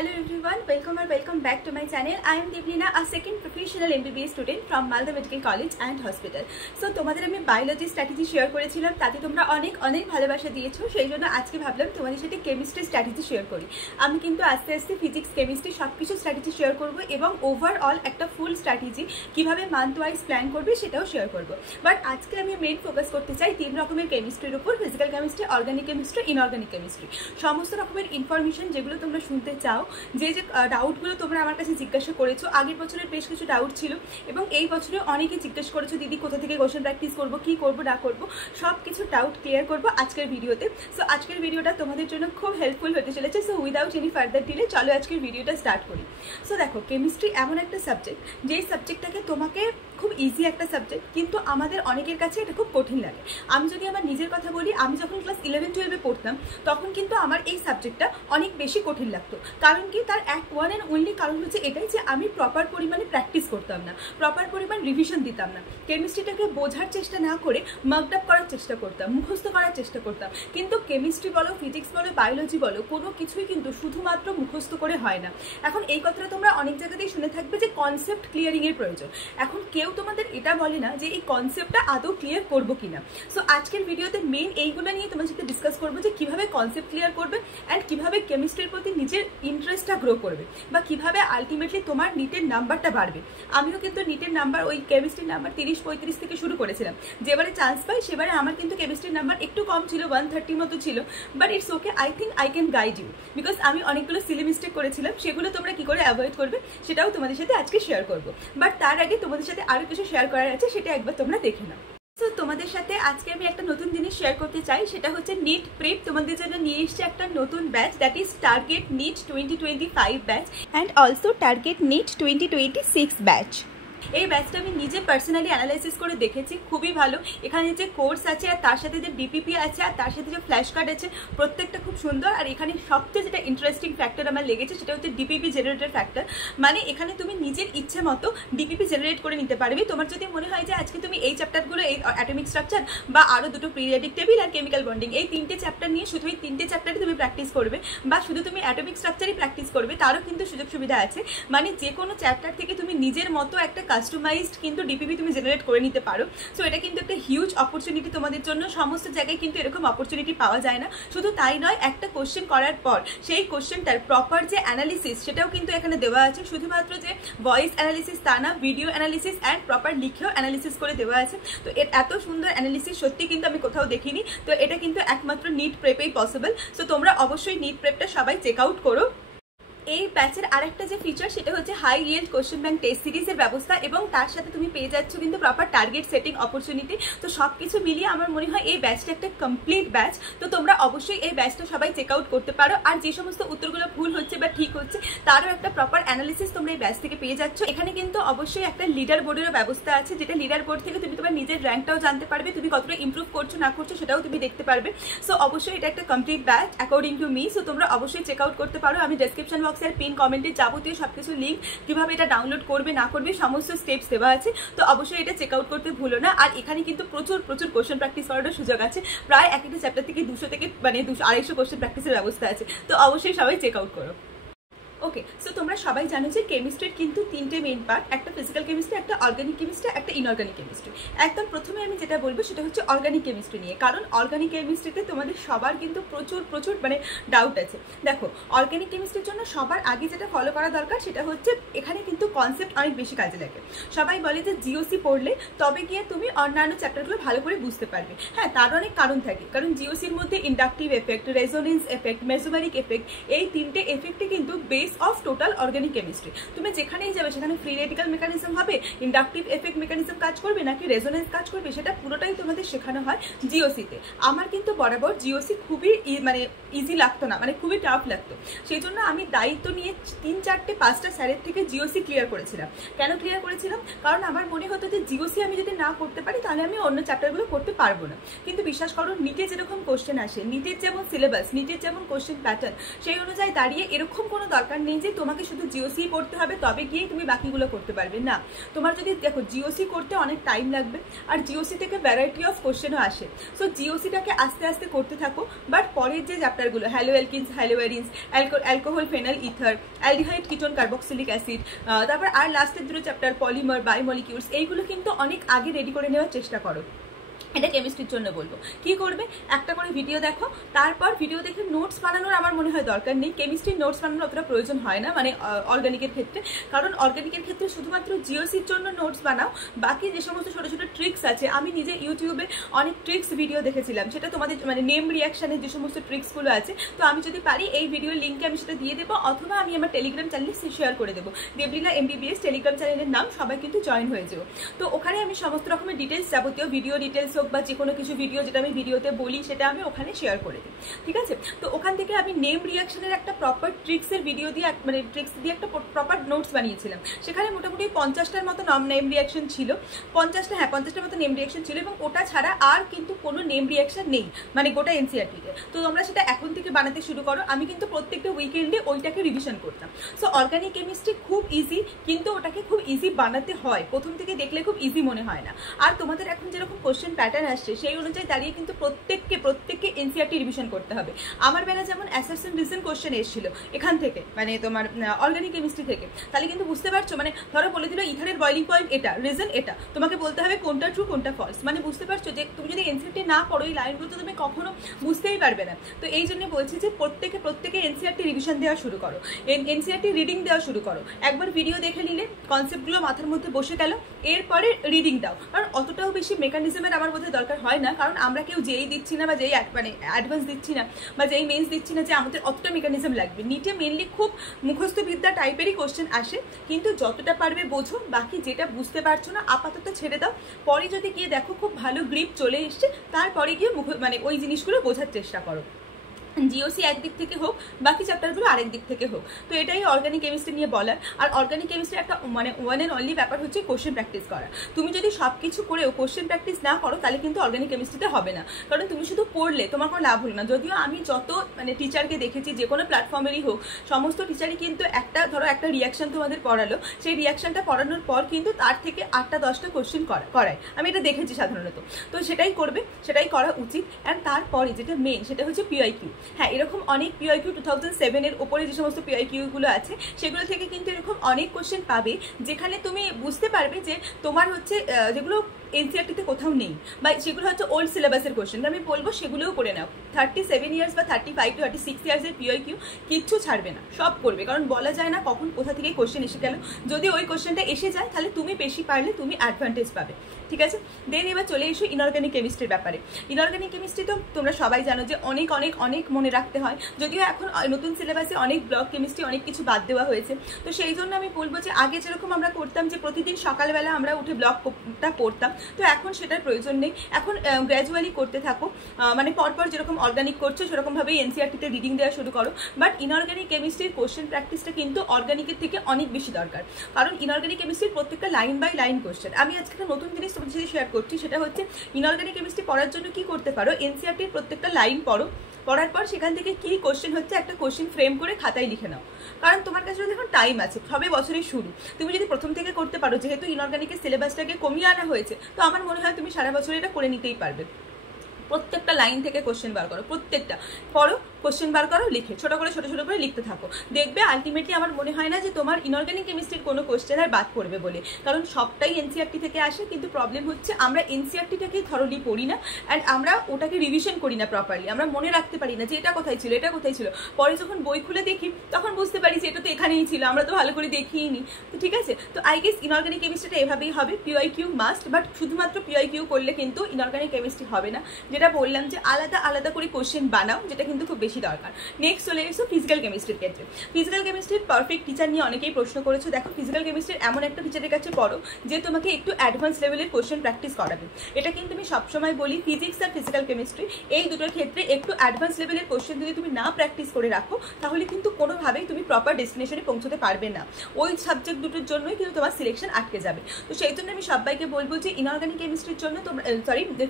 Hello everyone, welcome back to my channel. I am Devlina, a second professional MBBS student from Malda Medical College and Hospital. So তোমাদের আমি biology strategy share করেছিলাম, তাতে তোমরা অনেক ভালোবাসা দিয়েছো। সেই জন্য আজকে ভাবলাম তোমাদের সাথে কেমিস্ট্রি স্ট্র্যাটেজি শেয়ার করি। আমি কিন্তু আস্তে আস্তে ফিজিক্স কেমিস্ট্রি সবকিছু স্ট্র্যাটেজি শেয়ার করব এবং ওভারঅল একটা ফুল স্ট্র্যাটেজি কিভাবে মান্থ ওয়াইজ প্ল্যান করবে সেটাও শেয়ার করব। বাট আজকে আমি মেইন ফোকাস করতে চাই তিন রকমের কেমিস্ট্রির উপর: physical chemistry, organic chemistry, inorganic chemistry. সমস্ত রকমের ইনফরমেশন যেগুলো তোমরা শুনতে চাও, যে ডাউটগুলো তোমরা আমার কাছে জিজ্ঞাসা করেছো, আগের বছরের বেশ কিছু ডাউট ছিল এবং এই বছরে অনেকে জিজ্ঞেস করেছো দিদি কোথা থেকে কোশ্চেন প্র্যাকটিস করবো, কি করবো না করবো, সব কিছু ডাউট ক্লিয়ার করবো আজকের ভিডিওতে। সো আজকের ভিডিওটা তোমাদের জন্য খুব হেল্পফুল হতে চলেছে। So without any further delay চলো আজকের ভিডিওটা স্টার্ট করি। সো দেখো, কেমিস্ট্রি এমন একটা সাবজেক্ট যেই সাবজেক্টটাকে তোমাকে খুব ইজি একটা সাবজেক্ট, কিন্তু আমাদের অনেকের কাছে এটা খুব কঠিন লাগে। আমি যদি আমার নিজের কথা বলি, আমি যখন ক্লাস 11-12-এ পড়তাম তখন কিন্তু আমার এই সাবজেক্টটা অনেক বেশি কঠিন লাগতো। কারণ কি, তার ওয়ান অ্যান্ড অনলি কারণ হচ্ছে এটাই যে আমি প্রপার পরিমাণে প্র্যাকটিস করতাম না, প্রপার পরিমাণ রিভিশন দিতাম না, কেমিস্ট্রিটাকে বোঝার চেষ্টা না করে মার্কড আপ করার চেষ্টা করতাম, মুখস্থ করার চেষ্টা করতাম। কিন্তু কেমিস্ট্রি বলো, ফিজিক্স বলো, বায়োলজি বলো, কোনো কিছুই কিন্তু শুধুমাত্র মুখস্থ করে হয় না। এখন এই কথাটা তোমরা অনেক জায়গাতেই শুনে থাকবে যে কনসেপ্ট ক্লিয়ারিংয়ের প্রয়োজন। এখন কেউ তোমাদের এটা বলে না যে এই কনসেপ্টটা আদৌ ক্লিয়ার করবো কিনা। সো আজকের ভিডিওতে মেইন এইগুলো নিয়ে তোমার সাথে ডিসকাস করবো যে কিভাবে কনসেপ্ট ক্লিয়ার করবে অ্যান্ড কিভাবে কেমিস্ট্রির প্রতি নিজের ইন্টারেস্টটা গ্রো করবে, বা কিভাবে আলটিমেটলি তোমার নিটের নাম্বারটা বাড়বে। আমিও কিন্তু নিটের নাম্বার, ওই কেমিস্ট্রির নাম্বার 30-35 থেকে শুরু করেছিলাম। যেবারে চান্স পাই সেবারে আমার কিন্তু কেমিস্ট্রির নাম্বার একটু কম ছিল, 130 মতো ছিল। But it's okay, I think I can guide you, because আমি অনেকগুলো সিলি মিস্টেক করেছিলাম, সেগুলো তোমরা কি করে অ্যাভয়েড করবে সেটাও তোমাদের সাথে আজকে শেয়ার করবো। বাট তার আগে তোমাদের সাথে আরও কিছু শেয়ার করার আছে, সেটা একবার তোমরা দেখে নাও। তো তোমাদের সাথে আজকে আমি একটা নতুন জিনিস শেয়ার করতে চাই, সেটা হচ্ছে নিট প্রেপ। তোমাদের জন্য নিয়ে এসছে একটা নতুন batch, that is target NEET 2025 batch and also target NEET 2026 batch. এই ব্যাচটা আমি নিজে পার্সোনালি অ্যানালাইসিস করে দেখেছি, খুবই ভালো। এখানে যে কোর্স আছে আর তার সাথে যে ডিপিপি আছে আর তার সাথে যে ফ্ল্যাশ কার্ড আছে, প্রত্যেকটা খুব সুন্দর। আর এখানে সবচেয়ে যেটা ইন্টারেস্টিং ফ্যাক্টর আমার লেগেছে সেটা হচ্ছে ডিপিপি জেনারেটর ফ্যাক্টর। মানে এখানে তুমি নিজের ইচ্ছে মতো ডিপিপি জেনারেট করে নিতে পারবে। তোমার যদি মনে হয় যে আজকে তুমি এই চ্যাপ্টারগুলো, এই অ্যাটমিক স্ট্রাকচার বা আরও দুটো পিরিয়ডিক টেবিল আর কেমিক্যাল বন্ডিং, এই তিনটে চ্যাপ্টার নিয়ে শুধু এই তিনটে চ্যাপ্টারে তুমি প্র্যাকটিস করবে, বা শুধু তুমি অ্যাটমিক স্ট্রাকচারই প্র্যাকটিস করবে, তারও কিন্তু সুযোগ সুবিধা আছে। মানে যে কোনো চ্যাপ্টার থেকে তুমি নিজের মতো একটা কাস্টমাইজড কিন্তু ডিপিপি তুমি জেনারেট করে নিতে পারো। সো এটা কিন্তু একটা হিউজ অপরচুনিটি তোমাদের জন্য। সমস্ত জায়গায় কিন্তু এরকম অপরচুনিটি পাওয়া যায় না। শুধু তাই নয়, একটা কোশ্চেন করার পর সেই কোশ্চেনটার প্রপার যে অ্যানালিসিস সেটাও কিন্তু এখানে দেওয়া আছে। শুধুমাত্র যে ভয়েস অ্যানালিসিস তা না, ভিডিও অ্যানালিসিস অ্যান্ড প্রপার লিখেও অ্যানালিসিস করে দেওয়া আছে। তো এর এত সুন্দর অ্যানালিসিস সত্যি কিন্তু আমি কোথাও দেখিনি। তো এটা কিন্তু একমাত্র নিট প্রেপেই পসিবল। সো তোমরা অবশ্যই নিট প্রেপটা সবাই চেক আউট করো। এই ব্যাচের আরেকটা যে ফিচার সেটা হচ্ছে high yield question bank test সিরিজের ব্যবস্থা, এবং তার সাথে তুমি পেয়ে যাচ্ছ কিন্তু প্রপার টার্গেট সেটিং অপরচুনিটি। তো সব কিছু মিলিয়ে আমার মনে হয় এই ব্যাচটা একটা কমপ্লিট ব্যাচ। তো তোমরা অবশ্যই এই ব্যাচটা সবাই চেক আউট করতে পারো। আর যে সমস্ত উত্তরগুলো ভুল হচ্ছে বা ঠিক হচ্ছে তারও একটা প্রপার অ্যানালিসিস তোমরা এই ব্যাচ থেকে পেয়ে যাচ্ছ। এখানে কিন্তু অবশ্যই একটা লিডার বোর্ডেরও ব্যবস্থা আছে, যেটা লিডার বোর্ড থেকে তুমি তোমার নিজের র্যাঙ্কটাও জানতে পারবে, তুমি কতটা ইমপ্রুভ করছো না করছো সেটাও তুমি দেখতে পারবে। সো অবশ্যই এটা একটা complete batch according to me. So তোমরা অবশ্যই চেক আউট করতে পারো। আমি ডেসক্রিপশন বক্সের পিন কমেন্টে যাবতীয় সবকিছু লিঙ্ক, কিভাবে এটা ডাউনলোড করবে না করবে সমস্ত স্টেপস দেওয়া আছে। তো অবশ্যই এটা চেক আউট করতে ভুলো না। আর এখানে কিন্তু প্রচুর কোশ্চেন প্র্যাকটিস করার সুযোগ আছে। প্রায় এক একটা চ্যাপ্টার থেকে 200 থেকে 200-250 কোশ্চেন প্র্যাকটিসের ব্যবস্থা আছে। তো অবশ্যই সবাই চেক আউট করো। ওকে, সো তোমরা সবাই জানো যে কেমিস্ট্রির কিন্তু তিনটে মেইন পার্ট, একটা ফিজিক্যাল কেমিস্ট্রি, একটা অর্গানিক কেমিস্ট্রি, একটা ইনঅর্গানিক কেমিস্ট্রি। একদম প্রথমে আমি যেটা বলবো সেটা হচ্ছে অর্গানিক কেমিস্ট্রি নিয়ে, কারণ অর্গানিক কেমিস্ট্রিতে তোমাদের সবার কিন্তু প্রচুর ডাউট আছে। দেখো, অর্গানিক কেমিস্ট্রির জন্য সবার আগে যেটা ফলো করা দরকার সেটা হচ্ছে এখানে কিন্তু কনসেপ্ট অনেক বেশি কাজে লাগে। সবাই বলে যে জিওসি পড়লে তবে গিয়ে তুমি অন্যান্য চ্যাপ্টারগুলো ভালো করে বুঝতে পারবে। হ্যাঁ, তার অনেক কারণ থাকে, কারণ জিওসির মধ্যে inductive effect, resonance effect, mesomeric effect, এই তিনটে এফেক্টই কিন্তু base of total organic chemistry. তুমি যেখানেই যাবে সেখানে ফ্রি রেডিক্যাল মেকানিজম হবে, ইন্ডাকটিভ এফেক্ট মেকানিজম কাজ করবে নাকি রেজোনেন্স কাজ করবে, সেটা পুরোটাই তোমাদের শেখানো হয় জিওসিতে। আমার কিন্তু বরাবর জিওসি খুবই ইজি লাগতো না, খুবই টাফ লাগতো। সেই জন্য আমি দায়িত্ব নিয়ে 3-4-5টা স্যারের থেকে জিওসি ক্লিয়ার করেছিলাম। কেন ক্লিয়ার করেছিলাম? কারণ আমার মনে হতো যে জিওসি আমি যদি না করতে পারি তাহলে আমি অন্য চ্যাপ্টারগুলো করতে পারবো না। কিন্তু বিশ্বাস করো, নিটে যেরকম কোশ্চেন আসে, নিটের যেমন সিলেবাস, নিটের যেমন কোশ্চেন প্যাটার্ন, সেই অনুযায়ী দাঁড়িয়ে এরকম কোনো দরকার নেই যে তোমাকে শুধু জিওসি পড়তে হবে তবে গিয়েই তুমি বাকিগুলো করতে পারবে না। তোমার যদি দেখো জিওসি করতে অনেক টাইম লাগবে, আর জিওসি থেকে ভ্যারাইটি অফ কোশ্চেনও আসে। সো জিওসিটাকে আস্তে আস্তে করতে থাকো, বাট পরের যে চ্যাপ্টারগুলো halo alkanes, halo arenes, alcohol, phenol, ether, aldehyde, ketone, carboxylic acid, তারপর আর লাস্টের দুটো চ্যাপ্টার পলিমার, বায়োমলিকিউলস, এইগুলো কিন্তু অনেক আগে রেডি করে নেওয়ার চেষ্টা করো। এটা কেমিস্ট্রির জন্য বলবো। কি করবে, একটা করে ভিডিও দেখো, তারপর ভিডিও দেখে নোটস বানানোর আমার মনে হয় দরকার নেই। কেমিস্ট্রির নোটস বানানোর অতটা প্রয়োজন হয় না, মানে অর্গানিকের ক্ষেত্রে, কারণ অর্গানিকের ক্ষেত্রে শুধুমাত্র জিওসির জন্য নোটস বানাও। বাকি যে সমস্ত ছোটো ছোটো ট্রিক্স আছে, আমি নিজে ইউটিউবে অনেক ট্রিক্স ভিডিও দেখেছিলাম, সেটা তোমাদের মানে নেম রিয়াকশানের যে সমস্ত ট্রিক্সগুলো আছে, তো আমি যদি পারি এই ভিডিওর লিঙ্কে আমি সেটা দিয়ে দেবো, অথবা আমি আমার টেলিগ্রাম চ্যানেলে শেয়ার করে দেবো। দেবলীনা MBBS টেলিগ্রাম চ্যানেলের নাম, সবাই কিন্তু জয়েন হয়ে যাও। তো ওখানে আমি সমস্ত রকমের ডিটেলস, যাবতীয় ভিডিও ডিটেলস হোক বা যে কোনো কিছু ভিডিও যেটা আমি ভিডিওতে বলি সেটা আমি ওখানে শেয়ার করে দিই, ঠিক আছে। তো ওখান থেকে আমি নেম রিয়াকশনের একটা প্রপার ট্রিক্সের ভিডিও দিয়ে, মানে ট্রিক্স দিয়ে একটা প্রপার নোটস বানিয়েছিলাম। সেখানে মোটামুটি 50টার মতো নেম রিয়াকশন ছিল, 50টার মতো নেম রিয়াকশন ছিল, এবং ওটা ছাড়া আর কিন্তু কোনো নেম রিয়াকশন নেই মানে গোটা NCERT-তে। তো তোমরা সেটা এখন থেকে বানাতে শুরু করো। আমি কিন্তু প্রত্যেকটা উইকেন্ডে ওইটাকে রিভিশন করতাম। সো অর্গানিক কেমিস্ট্রি খুব ইজি, কিন্তু ওটাকে খুব ইজি বানাতে হয়, প্রথম থেকে দেখলে খুব ইজি মনে হয় না। আর তোমাদের এখন যেরকম কোশ্চেন প্যাটার্ন আসছে সেই অনুযায়ী দাঁড়িয়ে কিন্তু প্রত্যেককে NCERT রিভিশন করতে হবে। আমার বেলা যেমন অ্যাসারশন রিজন কোশ্চেন এসেছিল এখান থেকে, মানে তোমার অর্গানিক কেমিস্ট্রি থেকে, তাহলে কিন্তু বুঝতে পারছো, মানে ধরো বলে দিল ইথারের বয়লিং পয়েন্ট এটা, রিজন এটা, তোমাকে বলতে হবে কোনটা ট্রু কোনটা ফলস। মানে বুঝতে পারছো যে তুমি যদি NCERT না পড়ো এই লাইনগুলো তো তুমি কখনো বুঝতেই পারবে না। তো এই জন্য বলছি যে প্রত্যেকে NCERT রিভিশন দেওয়া শুরু করো, NCERT রিডিং দেওয়া শুরু করো। একবার ভিডিও দেখে নিলে কনসেপ্টগুলো মাথার মধ্যে বসে গেল, এরপরে রিডিং দাও। কারণ অতটাও বেশি মেকানিজমের আমার বোধহয় দরকার হয় না, কারণ আমরা কেউ যেই দিচ্ছি না বা যেই মানে অ্যাডভান্স দিচ্ছি না বা যেই মেন্স দিচ্ছি না যে আমাদের অতটা মেকানিজম লাগবে। নিটে মেনলি খুব মুখস্থ বিদ্যা টাইপেরই কোশ্চেন আসে, কিন্তু যতটা পারবে বোঝো, বাকি যেটা বুঝতে পারছো না আপাতত ছেড়ে দাও। পরে যদি গিয়ে দেখো খুব ভালো গ্রিপ চলে এসছে, তারপরে গিয়ে মানে ওই জিনিসগুলো বোঝার চেষ্টা করো। জিওসি একদিক থেকে হোক, বাকি চ্যাপ্টারগুলো আরেক দিক থেকে হোক। তো এটাই অর্গানিক কেমিস্ট্রি নিয়ে বলার। আর অর্গানিক কেমিস্ট্রির একটা মানে ওয়ান অ্যান্ড অনলি ব্যাপার হচ্ছে কোশ্চেন প্র্যাকটিস করা। তুমি যদি সব কিছু করেও কোশ্চেন প্র্যাকটিস না করো তাহলে কিন্তু অর্গানিক কেমিস্ট্রিতে হবে না, কারণ তুমি শুধু পড়লে তোমার কোনো লাভ হলো না। যদিও আমি যত মানে টিচারকে দেখেছি, যে কোনো প্ল্যাটফর্মেরই হোক, সমস্ত টিচারই কিন্তু ধরো একটা রিয়াকশন তোমাদের পড়ালো, সেই রিয়াকশনটা পড়ানোর পর কিন্তু তার থেকে 8টা 10টা কোশ্চেন করায়, আমি এটা দেখেছি সাধারণত। তো সেটাই করবে, সেটাই করা উচিত। অ্যান্ড তারপরে যেটা মেন সেটা হচ্ছে PIQ। হ্যাঁ, এরকম অনেক PIQ 2007-এর ওপরে যে সমস্ত PIQ-গুলো আছে সেগুলো থেকে কিন্তু এরকম অনেক কোশ্চেন পাবে, যেখানে তুমি বুঝতে পারবে যে তোমার হচ্ছে যেগুলো NCERT-তে কোথাও নেই, বা সেগুলো হচ্ছে ওল্ড সিলেবাসের কোশ্চেন। আমি বলবো সেগুলোও করে নাও। 37 ইয়ার্স বা 35 to 36 ইয়ার্সের PIQ কিচ্ছু ছাড়বে না, সব করবে, কারণ বলা যায় না কখন কোথা থেকে কোশ্চেন এসে গেল। যদি ওই কোশ্চেনটা এসে যায় তাহলে তুমি বেশি পারলে তুমি অ্যাডভান্টেজ পাবে, ঠিক আছে। দেন এবার চলে এসো ইনঅর্গানিক কেমিস্ট্রির ব্যাপারে। ইনঅর্গানিক কেমিস্ট্রি তো তোমরা সবাই জানো যে অনেক অনেক অনেক মনে রাখতে হয়, যদিও এখন নতুন সিলেবাসে অনেক ব্লক কেমিস্ট্রি অনেক কিছু বাদ দেওয়া হয়েছে। তো সেই জন্য আমি বলবো যে আগে যেরকম আমরা করতাম যে প্রতিদিন সকালবেলা আমরা উঠে ব্লকটা পড়তাম, তো এখন সেটার প্রয়োজন নেই। এখন গ্র্যাজুয়ালি করতে থাকো, মানে পরপর যেরকম অর্গানিক করছো সেরকমভাবেই NCERT-তে রিডিং দেওয়া শুরু করো। বাট ইনঅর্গানিক কেমিস্ট্রির কোশ্চেন প্র্যাকটিসটা কিন্তু অর্গানিকের থেকে অনেক বেশি দরকার, কারণ ইনঅর্গানিক কেমিস্ট্রির প্রত্যেকটা লাইন বাই লাইন কোশ্চেন। আমি আজকে একটা নতুন জিনিস তোমাদের সাথে শেয়ার করছি, সেটা হচ্ছে ইনঅর্গানিক কেমিস্ট্রি পড়ার জন্য কি করতে পারো, NCERT-র প্রত্যেকটা লাইন পড়ো, পড়ার পর সেখান থেকে কি কোশ্চেন হচ্ছে একটা কোশ্চেন ফ্রেম করে খাতায় লিখে নাও। কারণ তোমার কাছে যদি এখন টাইম আছে, সবে বছরের শুরু, তুমি যদি প্রথম থেকে করতে পারো, যেহেতু ইনঅর্গানিকের সিলেবাসটাকে কমিয়ে আনা হয়েছে, তো আমার মনে হয় তুমি সারা বছর এটা করে নিতেই পারবে। প্রত্যেকটা লাইন থেকে কোশ্চেন বার করো, প্রত্যেকটা পড়ো, কোশ্চেন বার করো, লিখে ছোট করে লিখতে থাকো। দেখবে আলটিমেটলি আমার মনে হয় না যে তোমার ইনঅর্গানিক কেমিস্ট্রির কোনো কোশ্চেন আর বাদ পড়বে বলে, কারণ সবটাই NCERT থেকে আসে। কিন্তু প্রবলেম হচ্ছে আমরা NCERT-টাকেই থরলি পড়ি না, অ্যান্ড আমরা ওটাকে রিভিশন করি না প্রপারলি। আমরা মনে রাখতে পারি না যে এটা কোথায় ছিল, এটা কোথায় ছিল। পরে যখন বই খুলে দেখি তখন বুঝতে পারি যে এটা তো এখানেই ছিল, আমরা তো ভালো করে দেখিই নি। তো ঠিক আছে, তো আই গেস ইনঅর্গানিক কেমিস্ট্রিটা এভাবেই হবে। PIQ মাস্ট, বাট শুধুমাত্র PIQ করলে কিন্তু ইনঅর্গানিক কেমিস্ট্রি হবে না। যেটা বললাম যে আলাদা আলাদা করে কোশ্চেন বানাও, যেটা কিন্তু খুব বেশি দরকার। নেক্সট চলে এসো ফিজিক্যাল কেমিস্ট্রির ক্ষেত্রে। ফিজিক্যাল কেমিস্ট্রির পারফেক্ট টিচার নিয়ে অনেকেই প্রশ্ন করেছো। দেখো, ফিজিক্যাল কেমিস্ট্রির এমন একটা টিচারের কাছে পড়ো যে তোমাকে একটু অ্যাডভান্স লেভেলের কোশ্চেন প্র্যাকটিস করাবে। এটা কিন্তু আমি সবসময় বলি, ফিজিক্স আর ফিজিক্যাল কেমিস্ট্রি এই দুটোর ক্ষেত্রে একটু অ্যাডভান্স লেভেলের কোশ্চেন যদি তুমি না প্র্যাকটিস করে রাখো, তাহলে কিন্তু কোনোভাবেই তুমি প্রপার ডেস্টিনেশনে পজিশনে পৌঁছতে পারবে না, ওই সাবজেক্ট দুটোর জন্যই কিন্তু তোমার সিলেকশন আটকে যাবে। তো সেই জন্য আমি সবাইকে বলবো যে ইনঅর্গানিক কেমিস্ট্রির জন্য তোমরা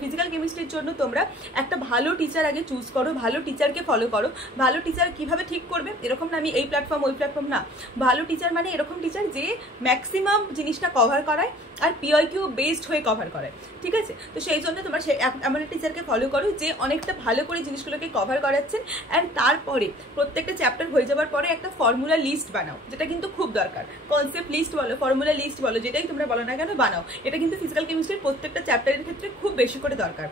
ফিজিক্যাল কেমিস্ট্রির জন্য তোমরা একটা ভালো টিচার আগে চুজ করো, ভালো টিচারকে ফলো করো। ভালো টিচার কিভাবে ঠিক করবে, এরকম না আমি এই প্ল্যাটফর্ম ওই প্ল্যাটফর্ম না, ভালো টিচার মানে এরকম টিচার যে ম্যাক্সিমাম জিনিসটা কভার করায় আর পিওয়াইকিউ বেসড হয়ে কভার করে, ঠিক আছে? তো সেই জন্য তোমরা এমন একটা টিচারকে ফলো করো যে অনেকটা ভালো করে জিনিসগুলোকে কভার করাচ্ছেন। অ্যান্ড তারপরে প্রত্যেকটা চ্যাপ্টার হয়ে যাওয়ার পরে একটা ফর্মুলা লিস্ট বানাও, যেটা কিন্তু খুব দরকার। কনসেপ্ট লিস্ট বলো, ফর্মুলা লিস্ট বলো, যেটাই তোমরা বলো না কেন বানাও। এটা কিন্তু ফিজিক্যাল কেমিস্ট্রির প্রত্যেকটা চ্যাপ্টারের ক্ষেত্রে খুব বেশি করে দরকার।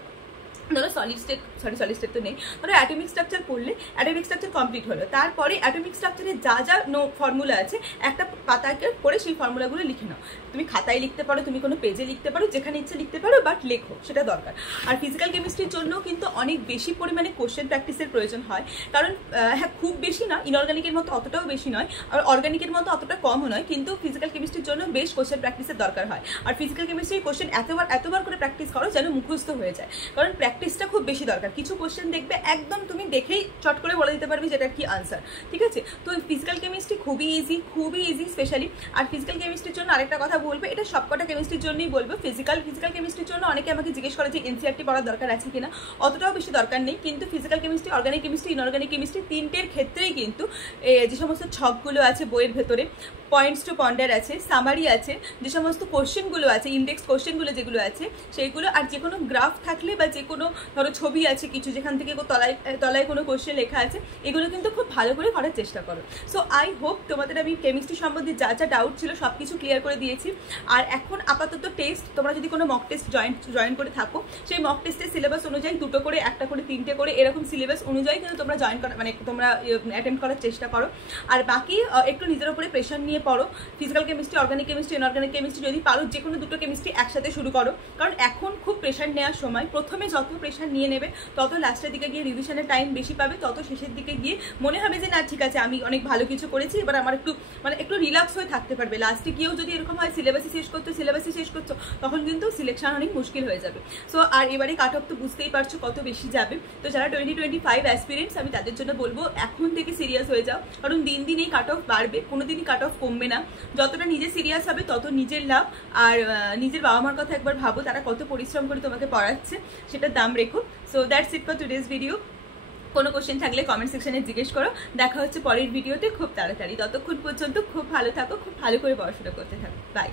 ধরো সলিড স্টেট তো নেই, ধরো অ্যাটমিক স্ট্রাকচার পড়লে অ্যাটমিক স্ট্রাকচার কমপ্লিট হলো, তারপরে অ্যাটমিক স্ট্রাকচারে যা যা ফর্মুলা আছে একটা পাতাকে করে সেই ফর্মুলাগুলো লিখে নাও। তুমি খাতায় লিখতে পারো, তুমি কোনো পেজে লিখতে পারো, যেখানে ইচ্ছে লিখতে পারো, বাট লেখো, সেটা দরকার। আর ফিজিক্যাল কেমিস্ট্রির জন্য কিন্তু অনেক বেশি পরিমাণে কোশ্চেন প্র্যাকটিসের প্রয়োজন হয়, কারণ হ্যাঁ খুব বেশি না, ইনঅর্গানিকের মতো অতটাও বেশি নয়, আর অর্গানিকের মতো অতটা কমও নয়, কিন্তু ফিজিক্যাল কেমিস্ট্রির জন্য বেশ কোশ্চেন প্র্যাকটিসের দরকার হয়। আর ফিজিক্যাল কেমিস্ট্রির কোশ্চেন এতবার করে প্র্যাকটিস করো যেন মুখস্থ হয়ে যায়, কারণ প্র্যাকটিসটা খুব বেশি দরকার। কিছু কোশ্চেন দেখবে একদম তুমি দেখেই চট করে বলে দিতে পারবে যেটা কি আনসার, ঠিক আছে? তো ফিজিক্যাল কেমিস্ট্রি খুবই ইজি স্পেশালি। আর ফিজিক্যাল কেমিস্ট্রির জন্য আরেকটা কথা বলবো, এটা সবকটা কেমিস্ট্রির জন্যই বলবো। ফিজিক্যাল কেমিস্ট্রির জন্য অনেকে আমাকে জিজ্ঞেস করে যে এনসিইআরটি পড়ার দরকার আছে কিনা, অতটাও বেশি দরকার নেই। কিন্তু physical chemistry, organic chemistry, inorganic chemistry তিনটের ক্ষেত্রেই কিন্তু যে সমস্ত ছকগুলো আছে বইয়ের ভেতরে, পয়েন্টস টু পন্ডার আছে, সামারি আছে, যে সমস্ত কোশ্চেনগুলো আছে, ইন্ডেক্স কোশ্চেনগুলো যেগুলো আছে সেইগুলো, আর যে কোনো গ্রাফ থাকলে বা যে কোনো ধরো ছবি আছে কিছু যেখান থেকে তলায় কোনো কোশ্চেন লেখা আছে, এগুলো কিন্তু খুব ভালো করে করার চেষ্টা করো। সো আই হোপ তোমাদের আমি কেমিস্ট্রি সম্বন্ধে যা যা ডাউট ছিল সব কিছু ক্লিয়ার করে দিয়েছি। আর এখন আপাতত টেস্ট, তোমরা যদি কোনো মক টেস্ট জয়েন করে থাকো, সেই মক টেস্টের সিলেবাস অনুযায়ী 2টো করে, 1টা করে, 3টে করে এরকম সিলেবাস অনুযায়ী কিন্তু তোমরা জয়েন করা মানে তোমরা অ্যাটেন্ড করার চেষ্টা করো। আর বাকি একটু নিজের উপরে প্রেশার নিয়ে পড়ো। Physical chemistry, organic chemistry, inorganic chemistry যদি পারো যে কোনো 2টো কেমিস্ট্রি একসাথে শুরু করো, কারণ এখন খুব প্রেশার নেওয়ার সময়। প্রথমে যত প্রেশার নিয়ে নেবে তত লাস্টের দিকে গিয়ে রিভিশনের টাইম বেশি পাবে, তত শেষের দিকে গিয়ে মনে হবে যে না ঠিক আছে আমি অনেক ভালো কিছু করেছি, এবার আমার একটু রিল্যাক্স হয়ে থাকতে পারবে। লাস্টে গিয়েও যদি এরকম হয় সিলেবাসই শেষ করছো তখন কিন্তু সিলেকশন অনেক মুশকিল হয়ে যাবে। সো আর এবারে কাট অফ তো বুঝতেই পারছো কত বেশি যাবে। তো যারা 2025 অ্যাসপিরেন্টস, আমি তাদের জন্য বলবো এখন থেকে সিরিয়াস হয়ে যাও, কারণ দিন দিন এই কাট অফ বাড়বে, কোনোদিনই কাট অফ কমবে না। যতটা নিজে সিরিয়াস হবে তত নিজের লাভ। আর নিজের বাবা মার কথা একবার ভাবো, তারা কত পরিশ্রম করে তোমাকে পড়াচ্ছে, সেটার দাম রেখো। So that's it for today's video. কোনো কোশ্চেন থাকলে কমেন্ট সেকশনে জিজ্ঞেস করো। দেখা হচ্ছে পরের ভিডিওতে খুব তাড়াতাড়ি। ততক্ষণ পর্যন্ত খুব ভালো থাকো, খুব ভালো করে পড়াশোনা করতে থাকো। বাই।